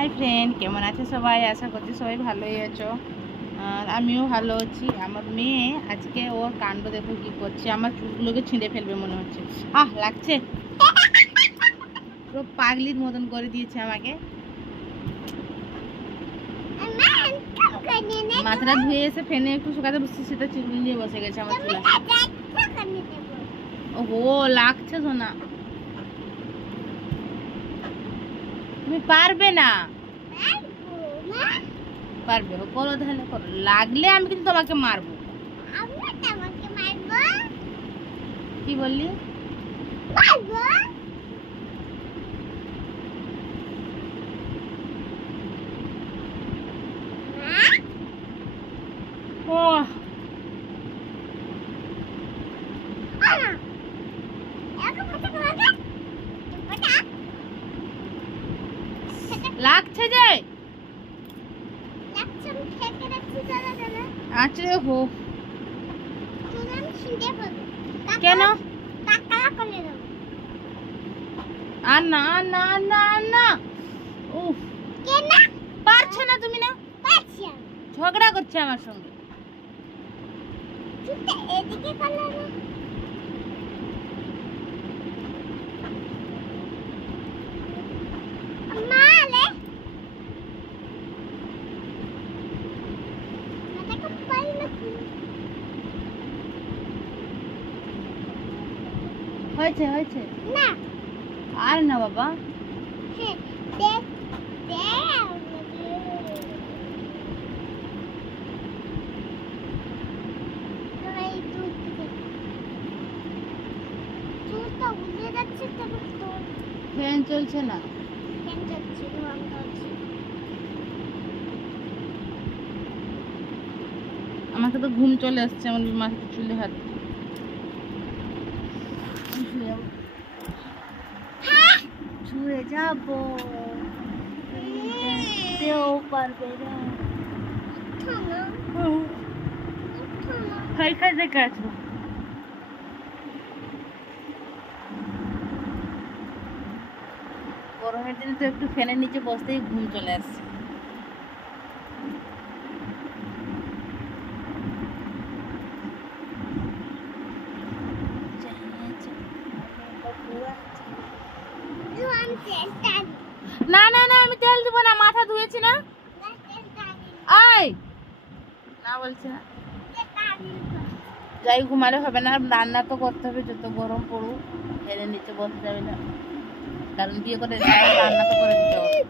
Hi friend, কেমন আছে সবাই? আশা করছি সবাই ভালোই আছো। আর আমিও ভালো আছি। আমার মেয়ে আজকে ওর কাণ্ড দেখো কি করছে, আমার চুলগুলোকে ছিঁড়ে ফেলবে মনে হচ্ছে। লাগছে, পুরো পাগলির মতন করে দিয়েছে আমাকে। মাথাটা ধুয়ে এসে ফেনে একটু শুকাতে বসছে, সেটা চুল নিয়ে বসে গেছে আমার চুল। ওহো, লাগছে সোনা, তুমি পারবে না। পারবে, করো তাহলে করো। লাগলে আমি কিন্তু তোমাকে মারবো। কি বললি? লাগছে যে, আচ্ছা হো কেন? আর না না না না, উফ, পারছো না তুমি? না ঝগড়া করছে আমার সঙ্গে। হয়েছে হয়েছে না, আর না বাবা। ফ্যান চলছে না, আমাকে তো ঘুম চলে আসছে। আমার মাথা চুলে হাত ছুঁড়ে যাবো, পারবে না। খাই দেখে আছো। গরমের দিনে তো একটু ফ্যানের নিচে বসতেই ঘুম চলে আসছে। না না না, আমি তেল দিব না, মাথা ধুয়েছি না। আয় না বলছি না, যাই ঘুমালে হবে না, রান্না তো করতে হবে। যত গরম পড়ুক ফ্যানের নিচে বসতে যাবে না, কারণ বিয়ে করে রান্না তো করে দিতে হবে।